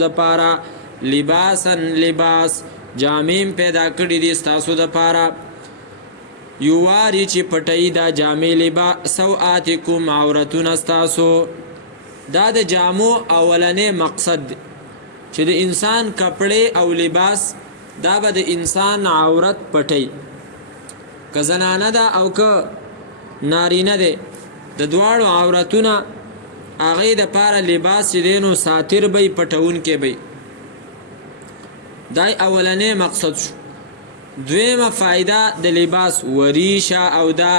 د پاره لباسن لباس جامیم پیدا کړی دي ستاسو د پاره یواری چې پټی دا جامې لباس سوآتکم عورتون ستاسو دا د جامو اولنې مقصد چې د انسان کپڑے او لباس دا به د انسان عورت پټی که زنانه ده او که نارینه ده د دواړو عورتونه هغه د پاره لباس چې دینو ساتر به پټون کې به دای اولنې مقصد شو. دویمه فائدہ د لباس وریشا او دا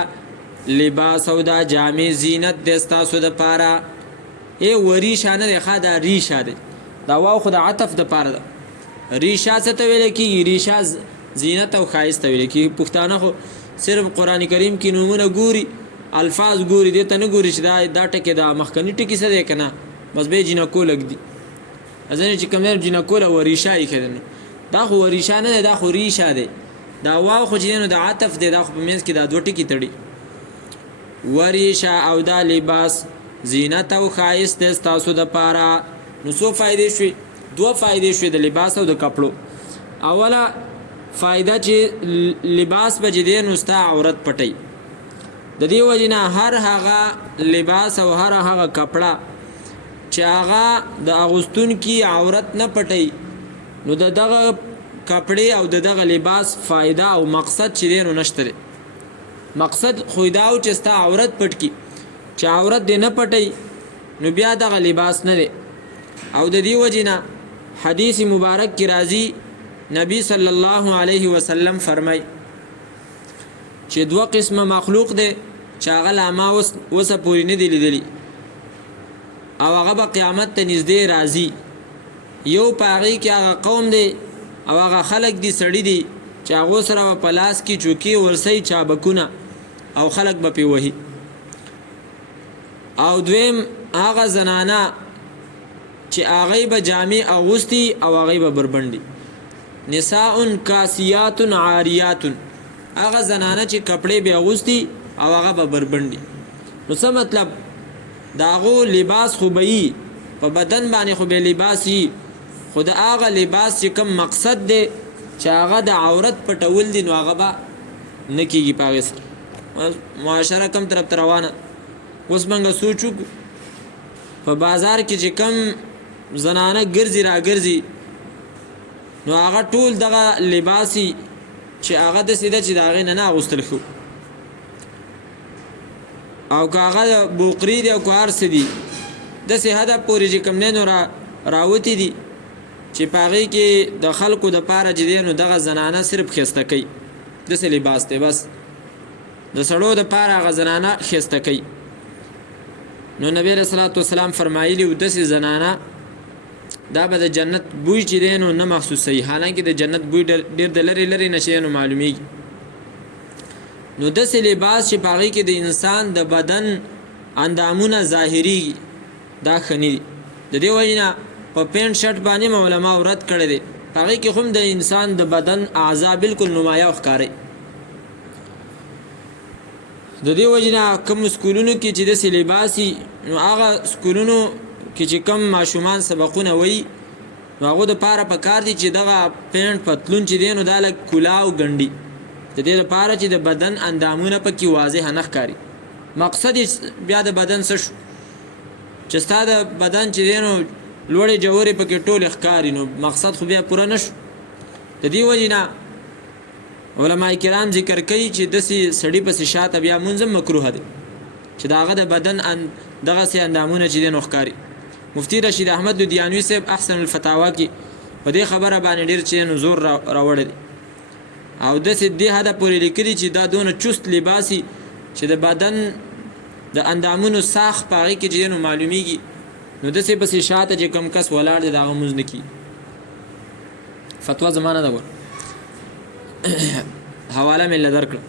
لباس او دا جامې زینت د ستاسو د پاره ای وریشا نه ده خا دا ریشا ده دا واو خو د عطف د پاره ده. ریشا څه ته ویل کیږي؟ ریشا زینت او خایست ته ویل کیږي. پښتانه خو صرف قران کریم کې نومونه ګوري الفاظ ګوري دې ته نه ګوري چې دا ټکي دا مخکنی ټکی څه دی کنه بس به جنکو لګ دي ازنه چې کومه جنکو لا وریشا یې کړنه دا خو وریشا نه دا خو ریشا دی دا واو خو چې نو د عطف دی دا خو په منځ کې دا دوه ټکی تړي وریشا او دا لباس زینت او خایست تاسو د پاره. نو څو فائدې شوي؟ دوه فائدې شوي د لباس او د کپړو. اوله فائدہ چې لباس به دې نو ستا عورت پټي د دې وجنه هر هغه لباس او هر هغه کپڑا چې هغه د اغوستون کی عورت نه پټي نو دغه کپڑے او دغه لباس فائدہ او مقصد چې دینو نشته. مقصد خو دا او چې ستا عورت پټ کی چې عورت دې نه پټي نو بیا دغه لباس نه دی. او د دې وجنه حدیث مبارک کی راضی نبی صلی الله علیه وسلم فرمای چې دوه قسمه مخلوق دی چې هغه لا ما وسه پوری نه دی لیدلی او هغه به قیامت ته نږدې راځي. یو پاغي کې هغه قوم دی او هغه خلق دی سړی دی چې هغه سره په لاس کې چوکي ورسي چابکونه او خلق به پی وਹੀ. او دویم هغه زنانه چې هغه به جامع اغوستي او هغه به بربندي. نساء کاسیات عاریات هغه زنانه چې کپڑے به اغوستي او هغه به بربندي. نو څه مطلب داغو لباس خو به په بدن باندې خو به لباسي خود هغه لباس چې کوم مقصد دی چې هغه د عورت پټول دي نو هغه به نکیږي. پاغه سره معاشره کم طرف روانه اوس موږ سوچو په بازار کې چې کم زنانه ګرځي را ګرځي نو هغه ټول دغه لباسي چې هغه د سیده چې داغه نه اغوستل خو او کاغه بوقری دی او کار سدي د سه هدا پوری چې کم نه نو راوتی دي چې پاغي کې د خلکو د پاره جدينو دغه زنانه صرف خسته کوي د سه لباس ته بس د سړو د پاره غ زنانه خسته کوي. نو نبی رسول الله والسلام فرمایلی و د سه زنانه دا به د جنت بوی چې دینو نه محسوسي حالانکه د جنت بوی ډیر د لری لری نشي نو معلومي. نو د سه لباس چې پاغي کې د انسان د بدن اندامونه ظاهري دا خني د دې وجنه په پینټ شرټ باندې علماء ورت کړی دي پاغي کې هم د انسان د بدن اعضاء بالکل نمایاں ښکاري. د دې وجنه کوم سکولونو کې چې د سه لباسي نو هغه سکولونو کې چې کم ماشومان سبقونه وای هغه د پاره په کار دي چې دغه پینټ پتلون چې دینو د لک کلاو ګنډي د دې لپاره چې د بدن اندامونه پکې واضح نه ښکاري. مقصد بیا د بدن څه شو چې ستاسو بدن چې دینو لوړې جوړې پکې ټول ښکاري نو مقصد خو بیا پوره نشو. د دې وجنه علماء کرام ذکر کوي چې د سړی په شاته بیا منځم مکروه دي چې داغه د بدن دغه سي اندامونه چې دینو ښکاري. مفتی رشید احمد لودیانوی صاحب احسن الفتاوا کې په دې خبره باندې ډیر چې نزور راوړل دي او د دې هدا پورې لیکلي چې دا دونه چست لباسي چې د بدن د اندامونو ساخ پاغي کې چې نو معلومیږي نو د څه بس شاته چې کم کس ولاړ دي دا مزنکی فتوا زمانه دا حواله مل درکړه.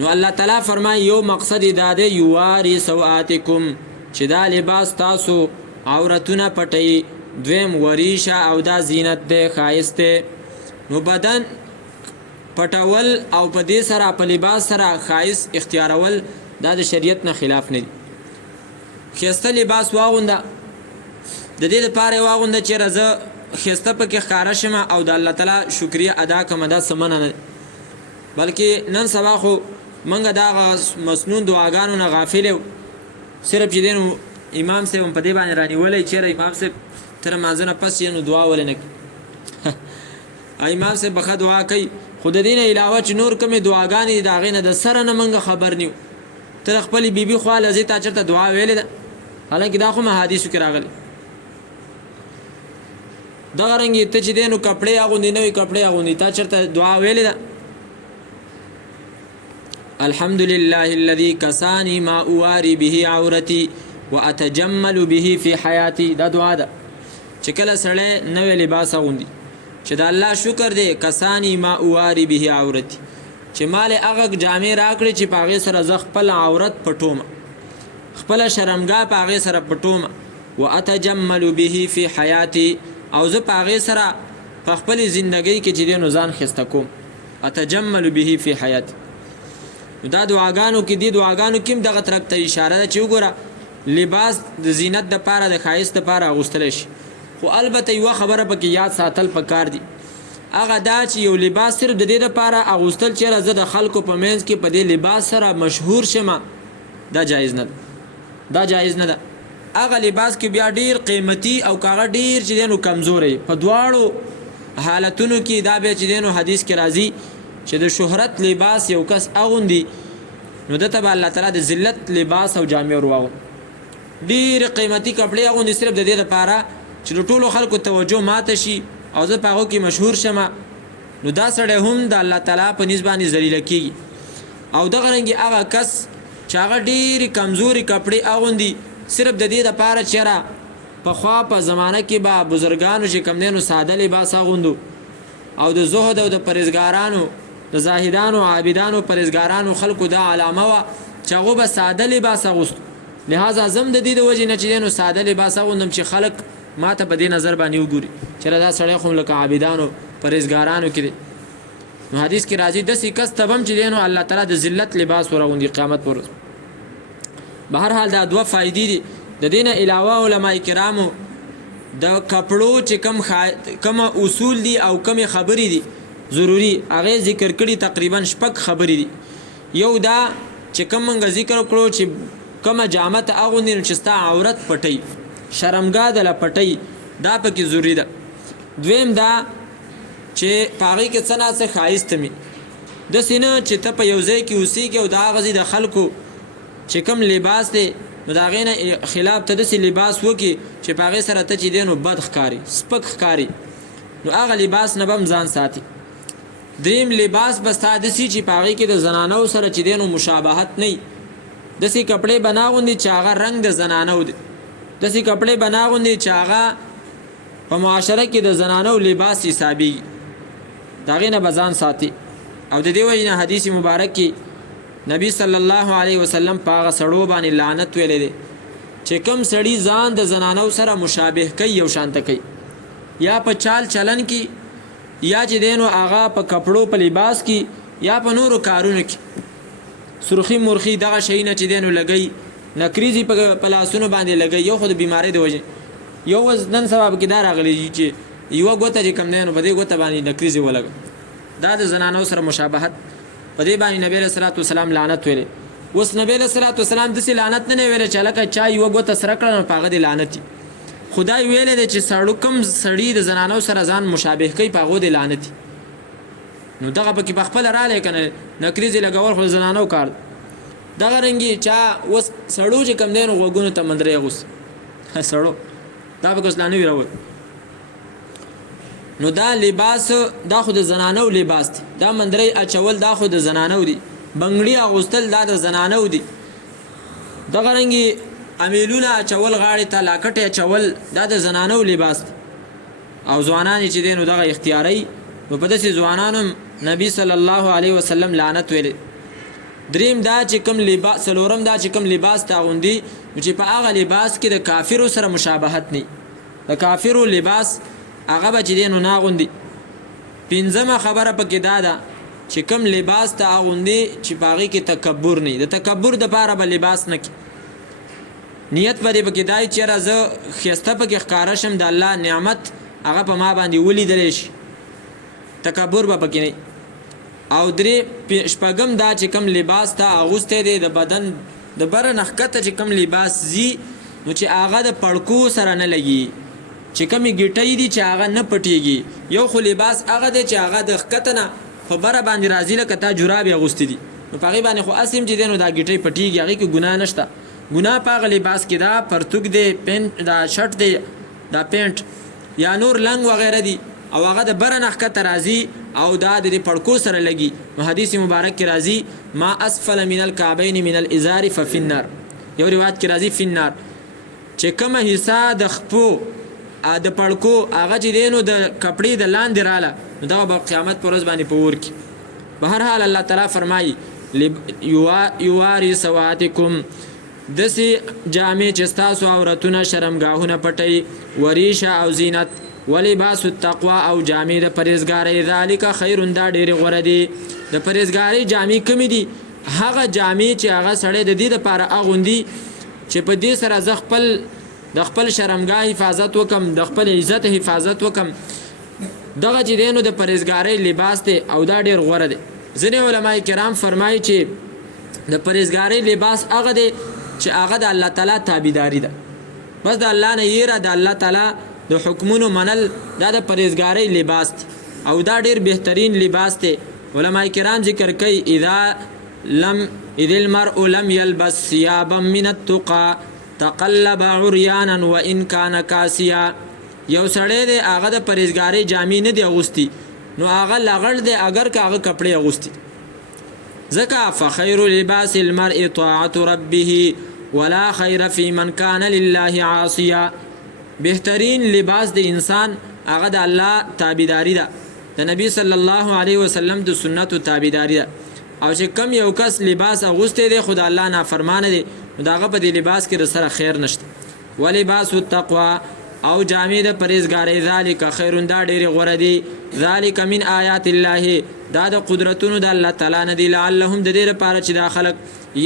نو الله تعالی فرمای یو مقصد دا دی یواری سوآتکم چې دا لباس تاسو عورتونه پټي. دویم وریشا او دا زینت دی خایسته. نو بدن پټول او په دې سره په لباس سره خایس اختیارول دا د شریعت نه خلاف نه دي. خسته لباس واغونده د دې لپاره یې واغونده چې زه ښایسته پکې ښکاره شم او د الله تعالی شکریه ادا کړم. دا څه منع نه بلکې نن سبا خو موږ د هغه مسنون دعاګانو نه غافل یو. صرف چې دی نو امام صاحب هم په دې باندې رانیولی چېرې امام صاحب تر لمانځه نه پس یې نو دعا ولې نه کوي. امام صاحب به ښه دعا کوي خو د دې نه علاوه چې نور کومې دعاګانې دي د هغې نه د سره نه موږ خبر نه یو. ته د خپلې بیبي خوا لځې تا چېرته دعا ویلې ده؟ حالانکې دا خو احادیثو کې راغلی. دغه رنګې ته چې دی نو کپړې اغوندې نوې کپړې اغوندې تا چېرته دعا ویلې ده؟ الحمد لله الذي كساني ما اواري به عورتي واتجمل به في حياتي. دا دعا ده چې کله سړی نوې لباس اغوندي چې د الله شکر دی. کسانی ما اواري به عورتي چې مال هغه جامې راکړي چې په هغې سره زه خپل عورت پټوم، خپله شرمګاه په هغې سره پټوم. واتجمل به في حياتي او زه په هغې سره په خپلې زندګۍ کې چې دی نو ځان ښایسته کوم. اتجمل به في حياتي. دا دعاګانو کې دي دعاګانو کې هم دغه طرف ته اشاره ده چې وګوره لباس د زینت دپاره د ښایست دپاره اغوستلی شي، خو البته یوه خبره پکې یاد ساتل پکار دي. هغه دا چې یو لباس صرف د دې دپاره اغوستل چېرې زه د خلکو په منځ کې په دې لباس سره مشهور شمه، دا جایز نه ده. دا جایز نه ده. هغه لباس کې بیا ډیر قیمتي او کاغه ډیر چې دی نو کمزوری په دواړو حالتونو کې دا بیا چې دی نو حدیث کې راځي چې د شهرت لباس یو کس اغوندي نو دته به الله تعالی د ذلت لباس او جامې ورواغوندي. ډېرې قیمتي کپړې اغوندي صرف د دې لپاره چې د ټولو خلکو توجه ماته شي او زه په هغو کې مشهور شمه، نو دا سړی هم د الله تعالی په نسبت باندې ذلیله کېږي. او دغه رنګې هغه کس چې هغه ډېرې کمزوري کپړې اغوندي صرف د دې لپاره چې پخوا په زمانه کې به بزرګانو چې کوم دی نو ساده لباس اغوندو او د زهد او د پرهیزګارانو د زاهدانو عابدانو پرهیزګارانو خلکو دا علامه وه چې هغو به ساده لباس اغوستو. لهذا زم د دې د وجې نه چې دی نو ساده لباس اغوندم چې خلک ما ته په دې نظر باندې وګوري چې دا سړی خو لکه عابدانو پرهیزګارانو کې دی. نو حدیث کې راځي داسې کس ته به هم چې دی نو الله تعالی د ذلت لباس ورغوندي قیامت پر ورځ. بهرحال دا دوه فایدې دي. د دې نه علاوه علما کرامو د کپړو چې کم اصول دي او کم خبرې دي ضروري هغه ذکر کړي، تقریبا 6 خبرې دي. یو دا چې کم موږ ذکر کړو چې کومه جامه ته اغوندي چې ستا عورت پټي، شرمګاه دله پټي، دا پکې ضروري ده. دویم دا چې په هغې کې څه نه څه ښایست وي، داسې نه چې ته په یو ځای کې اوسېږې او د هغه ځای د خلکو چې کوم لباس دی نو د هغې نه خلاف ته داسې لباس وکړي چې په هغې سره ته چې دی نو بد ښکاري، سپک ښکاري، نو هغه لباس نه به هم ځان ساتي. دریم لباس به ستا داسې چې په هغې کې د زنانو سره چې دی نو مشابهت نه وي. داسې کپړې به نه اغوندي چې هغه رنګ د زنانو دی، داسې کپړې به نه اغوندي چې هغه په معاشره کې د زنانو لباس حسابېږي، د هغې نه به ځان ساتي. او د دې وجې نه حدیث مبارک کې نبی صلی الله علیه وسلم په هغه سړو باندې لعنت ویلی دی چې کوم سړي ځان د زنانو سره مشابه کوي یو شانته کوي، یا په چال چلن کې، یا چې دی نو هغه په کپړو په لباس کې، یا په نورو کارونو کې سرخي مرخي دغه شیونه چې دی نو لګوي، نکریزي په لاسونو باندې لګوي. یو خو د بیمارۍ د وجې، یو نن سبا پکې دا راغلی چې یوه ګوته چې کوم دی نو په دې ګوته باندې نکریزي ولګوي، دا د زنانو سره مشابهت. په دې باندې نبی علیه الصلاة والسلام لعنت ویلی. اوس نبی علیه الصلاة والسلام داسې لعنت نه ویلی چې هلکه چا یوه ګوته سره کړه نو په هغه دې لعنت وي. خدای ویلی دی چې کوم سړي د زنانو سره ځان مشابه کوي په هغو دې لعنت وي. نو دغه پکې پخپله رالی که نه نکریزې لګول خو د زنانو کار. دغه رنګې چا اوس سړو چې کوم دی نو غوږونو ته مندرۍ اغوست، سړو دا پکې اوس لا نوي راوت. نو دا لباس دا خو د زنانو لباس دی، دا مندرۍ اچول دا خو د زنانو دی، بنګړي اغوستل دا د زنانو دی. دغه رنګې امیلونه اچول غاړې ته، لاکټې اچول دا د زنانو لباس دی. او ځوانان چې دی نو دغه اختیاري، نو په داسې ځوانانو نبی صلی الله علیه وسلم لعنت ویلی. دریم دا چې کوم لباس، څلورم دا چې کوم لباس ته اغوندي چې په هغه لباس کې د کافرو سره مشابهت نه وي، د کافرو لباس هغه به چې دی نو نه اغوندي. پنځمه خبره پکې دا ده چې کوم لباس ته اغوندي چې په هغې کې تکبر نه وي، د تکبر دپاره به لباس نه کړي. نیت به دې پکې دای چېرې زه ښایسته پکې ښکاره شم د الله نعمت هغه په ما باندې ولیدلی شي تکبر به پکې نه او درې شپږم دا چې کوم لباس ته اغوستی دی د بدن د بره نه ښکته چې کوم لباس ځي نو چې هغه د پړکو سره نه لګي چې کومې ګیټۍ دي چې هغه نه پټېږي یو خو لباس هغه دی چې هغه د ښکته نه په بره باندې راځي لکه تا جرابې اغوستې دي نو په هغې باندې خو اسیم چې دی نو دا ګیټۍ پټېږي هغې کې ګناه نشته ګناه په هغه لباس کې دا پرتوګ دی پینټ دا شرټ دی دا پینټ یا نور لنګ وغیره دي او هغه د بره نه ښکته راځي او دا د دې پړکو سره لګي نو حدیث مبارک کې راځي ما اسفل من الکعبین من الازار ففي النار یو روایت کې راځي فی النار چې کومه حصه د خپو د پړکو هغه چې دی نو د کپړې د لاندې راله نو دغه به قیامت په ورځ باندې په اور کې به هر حال الله تعالی فرمایي یواري سواتکم داسې جامې چې ستاسو عورتونه شرمګاهونه پټوي وریشه او زینت ولباس التقوا او جامې د پرهیزګارۍ ذلک خیر دا ډېرې غوره دي د پرهیزګارۍ جامې کومې دي هغه جامې چې هغه سړی د دې دپاره اغوندي چې په دې سره زه د خپل شرمګاه حفاظت وکم د خپل عزت حفاظت وکم دغه چې دی نو د پرهیزګارۍ لباس دی او دا ډېر غوره دی ځینې علما کرام فرمایي چې د پرهیزګارۍ لباس هغه دی چې هغه د الله تعالی تابعداري ده بس د الله نه یېره د الله تعالی د حکمونو منل دا د پرهیزګارۍ لباس دی او دا ډېر بهترین لباس دی علما کرام ذکر کوي اذ المرء لم يلبس ثيابا من التقى تقلب عريانا وان كان كاسيا یو سړی دی هغه د پرهیزګارۍ جامې نه دی اغوستي نو هغه لغړ دی اگر که هغه کپړې اغوستي ځکه فخیر لباس المرء طاعة ربه ولا خیر فی من کان لله عاصیا بهترین لباس د انسان هغه د الله تابعداري ده د نبی صلی الله علیه وسلم د سنتو تابعداري ده او چې کم یو کس لباس اغوستی دی خو د الله نافرمانه دی نو د هغه په دې لباس کې سره خیر نشته ولباس التقوا او جامې د پرهیزګارۍ ذلک خیر دا ډېرې غوره دي ذلک من آیات الله دا د قدرتونو د الله تعالی نه دي لعلهم د دې لپاره چې دا خلک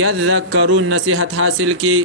یذکرون نصیحت حاصل کړي